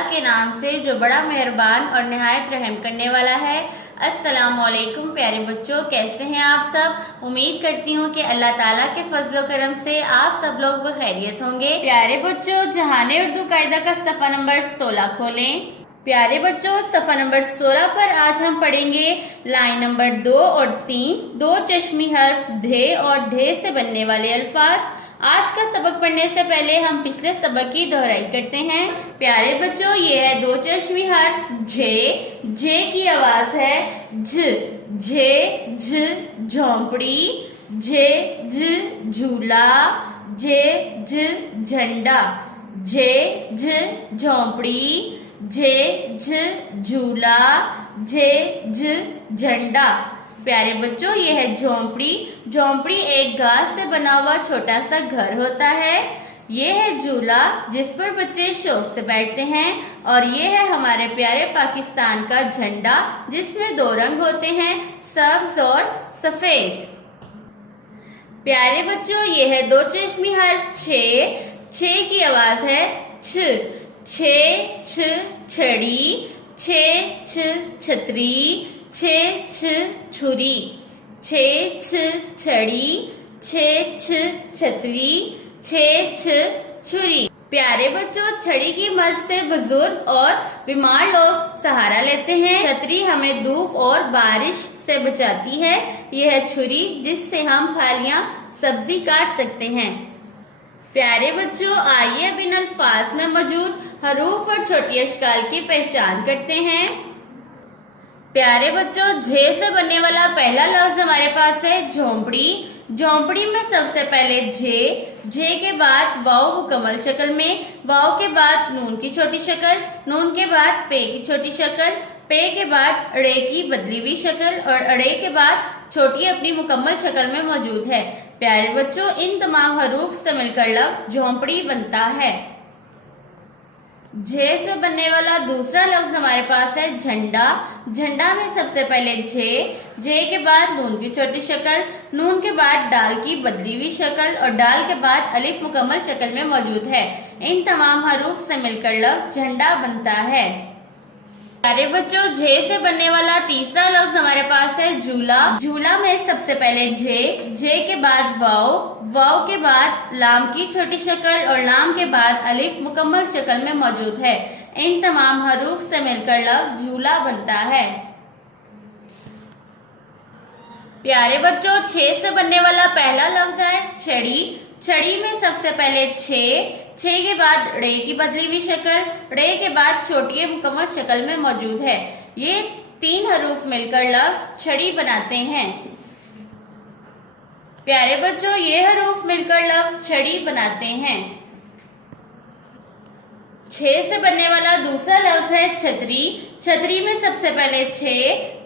अल्लाह के नाम से जो बड़ा मेहरबान और निहायत रहम करने वाला है। अस्सलामुअलैकुम प्यारे बच्चों, कैसे हैं आप सब। उम्मीद करती हूँ कि अल्लाह ताला के फजलो करम से आप सब लोग बखैरियत होंगे। प्यारे बच्चों, जहाने उर्दू कायदा का सफ़ा नंबर 16 खोलें। प्यारे बच्चों, सफ़ा नंबर 16 पर आज हम पढ़ेंगे लाइन नंबर 2 और 3, दो चश्मी हर्फ धे और ढे से बनने वाले अल्फाज। आज का सबक पढ़ने से पहले हम पिछले सबक की दोहराई करते हैं। प्यारे बच्चों, ये है दो चश्मी हर्फ झे। झे की आवाज है झ। झे झ झोंपड़ी, झे झ झूला, झे झ झंडा। झे झ झोंपड़ी, झे झ झूला, झे झ झंडा। प्यारे बच्चों, ये है झोंपड़ी। झोंपड़ी एक घास से बना हुआ छोटा सा घर होता है। ये है झूला जिस पर बच्चे शौक से बैठते हैं। और ये है हमारे प्यारे पाकिस्तान का झंडा जिसमें दो रंग होते हैं, सब्ज और सफेद। प्यारे बच्चों, ये है दो चश्मी हर्फ छे। छे की आवाज है छ। छे छ छड़ी, छे छ छतरी, छे छ छुरी। छे छ छड़ी, छे छ छतरी, छे छ छुरी। प्यारे बच्चों, छड़ी की मदद से बुजुर्ग और बीमार लोग सहारा लेते हैं। छतरी हमें धूप और बारिश से बचाती है। यह है छुरी जिससे हम फलियां सब्जी काट सकते हैं। प्यारे बच्चों, आइए अब इन अल्फाज में मौजूद हरूफ और छोटी अशकाल की पहचान करते हैं। प्यारे बच्चों, झे से बनने वाला पहला लफ्ज हमारे पास है झोंपड़ी। झोंपड़ी में सबसे पहले झे, झे के बाद वाव मुकम्मल शक्ल में, वाव के बाद नून की छोटी शक्ल, नून के बाद पे की छोटी शक्ल, पे के बाद अड़े की बदली हुई शक्ल और अड़े के बाद छोटी अपनी मुकम्मल शक्ल में मौजूद है। प्यारे बच्चों, इन तमाम हरूफ से मिलकर लफ्ज झोंपड़ी बनता है। झे से बनने वाला दूसरा लफ्ज हमारे पास है झंडा। झंडा में सबसे पहले झे, झे के बाद नून की छोटी शक्ल, नून के बाद डाल की बदली हुई शक्ल और डाल के बाद अलिफ मुकम्मल शक्ल में मौजूद है। इन तमाम हरूफ से मिलकर लफ्ज झंडा बनता है। प्यारे बच्चों, झे से बनने वाला तीसरा लफ्ज हमारे पास है झूला। झूला में सबसे पहले झे, झे के बाद वाव, वाव के बाद लाम की छोटी शक्ल और लाम के बाद अलिफ मुकम्मल शक्ल में मौजूद है। इन तमाम हरूफ से मिलकर लफ्ज झूला बनता है। प्यारे बच्चों, छे से बनने वाला पहला लफ्ज है छड़ी। छड़ी में सबसे पहले छे, छे के बाद रे की बदली हुई शक्ल, रे के बाद छोटी मुकम्मल शक्ल में मौजूद है। ये तीन हरूफ मिलकर लफ्ज छड़ी बनाते हैं। प्यारे बच्चों, ये हरूफ मिलकर लफ्ज छड़ी बनाते हैं। छे से बनने वाला दूसरा लफ्ज है छतरी। छतरी में सबसे पहले छे,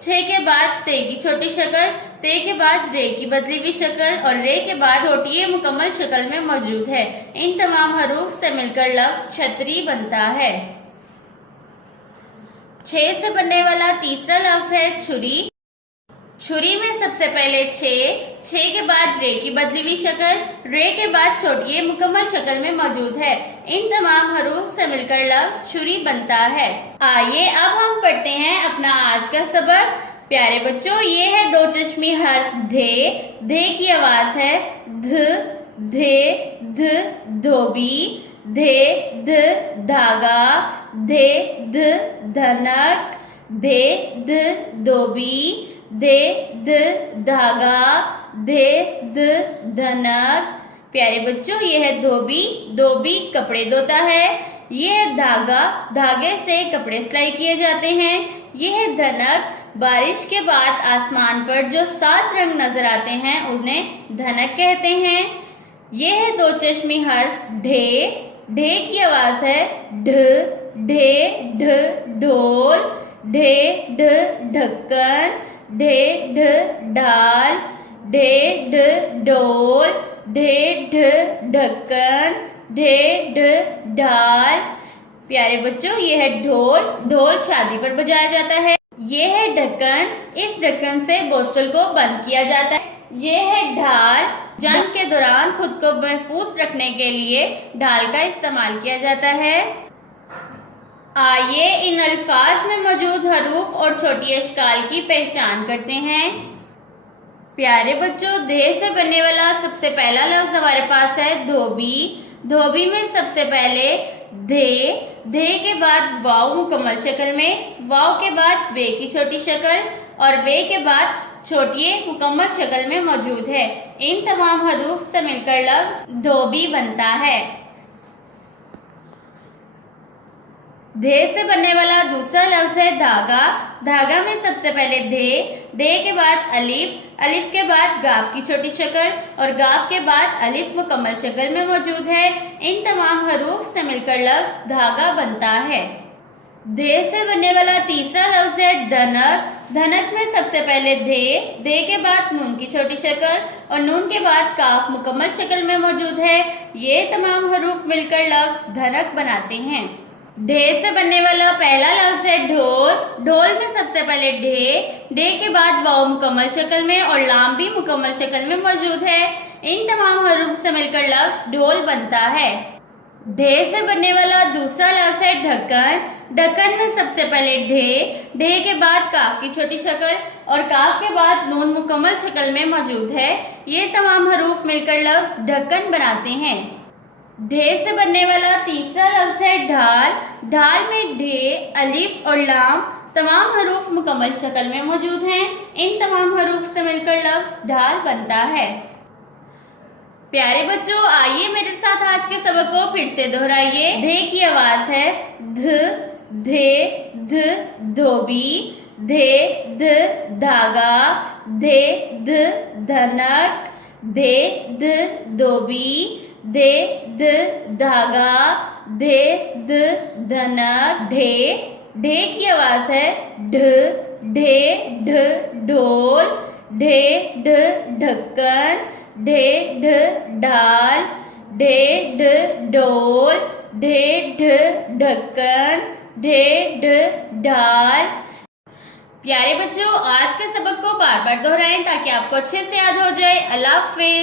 छे के बाद ते की छोटी शक्ल, ते के बाद रे की बदली हुई शक्ल और रे के बाद छोटी मुकम्मल शक्ल में मौजूद है। इन तमाम हरूफ से मिलकर लफ्ज छतरी बनता है। छे से बनने वाला तीसरा लफ्ज है छुरी। छुरी में सबसे पहले छे, छे के बाद रे की बदली हुई शक्ल, रे के बाद छोटी मुकम्मल शक्ल में मौजूद है। इन तमाम हरूफ से मिलकर लफ्ज छुरी बनता है। आइए अब हम पढ़ते हैं अपना आज का सबक। प्यारे बच्चों, ये है दो चश्मी हर्फ धे। धे की आवाज है ध। धे ध धोबी, धे ध धागा, धे ध धनक, धे ध धोबी, धे ध धागा, धे ध धनक। प्यारे बच्चों, ये है धोबी। धोबी कपड़े धोता है। ये है धागा, धागे से कपड़े सिलाई किए जाते हैं। ये है धनक, बारिश के बाद आसमान पर जो 7 रंग नजर आते हैं उन्हें धनक कहते हैं। ये है दो चश्मी हर्फ ढे। ढे की आवाज है ढ। ढे ढ ढोल, ढे ढ ढक्कन, ढे ढ ढाल, ढे ढ ढोल, ढे ढ ढक्कन, ढे ढ ढाल। प्यारे बच्चों, ये है ढोल। ढोल शादी पर बजाया जाता है। ये है ढक्कन। इस ढक्कन से बोतल को बंद किया जाता है। ये है ढाल। जंग के दौरान खुद को महफूज रखने के लिए ढाल का इस्तेमाल किया जाता है। आइए इन अल्फाज में मौजूद हरूफ और छोटी अशकाल की पहचान करते हैं। प्यारे बच्चों, धे से बनने वाला सबसे पहला लफ्ज हमारे पास है धोबी। धोबी में सबसे पहले धे के बाद वाव मुकम्मल शक्ल में, वाव के बाद बे की छोटी शक्ल और बे के बाद छोटी मुकम्मल शक्ल में मौजूद है। इन तमाम हरूफ से मिलकर लफ्ज धोबी बनता है। धे से बनने वाला दूसरा लफ्ज है धागा। धागा में सबसे पहले धे के बाद अलिफ, अलिफ के बाद गाफ की छोटी शक्ल और गाफ के बाद अलिफ मुकम्मल शक्ल में मौजूद है। इन तमाम हरूफ से मिलकर लफ्ज धागा बनता है। धे से बनने वाला तीसरा लफ्ज है धनक। धनक में सबसे पहले धे के बाद नून की छोटी शक्ल और नून के बाद काफ मुकम्मल शक्ल में मौजूद है। ये तमाम हरूफ मिलकर लफ्ज धनक बनाते हैं। ढे से बनने वाला पहला लफ्ज है ढोल। ढोल में सबसे पहले ढे के बाद वाव मुकम्मल शक्ल में और लाम भी मुकम्मल शक्ल में मौजूद है। इन तमाम हरूफ से मिलकर लफ्ज ढोल बनता है। ढे से बनने वाला दूसरा लफ्ज है ढक्कन। ढक्कन में सबसे पहले ढे के बाद काफ की छोटी शक्ल और काफ के बाद नून मुकम्मल शक्ल में मौजूद है। ये तमाम हरूफ मिलकर लफ्ज ढक्कन बनाते हैं। ढे से बनने वाला तीसरा लफ्ज है ढाल। ढाल में ढे, अलिफ और लाम तमाम हरूफ मुकम्मल शक्ल में मौजूद हैं। इन तमाम हरूफ से मिलकर लफ्ज ढाल बनता है। प्यारे बच्चों, आइए मेरे साथ आज के सबक को फिर से दोहराइए। धे की आवाज है धे धोबी, धे धागा, धे धनक, धे धोबी, धे धागा, धे धनक। ढे की आवाज है ढे ढोल, ढे ढक्कन, ढे ढाल, ढे ढोल, ढे ढक्कन, ढे ढाल। प्यारे बच्चों, आज के सबक को बार बार दोहराएं ताकि आपको अच्छे से याद हो जाए। अल्लाह हाफिज।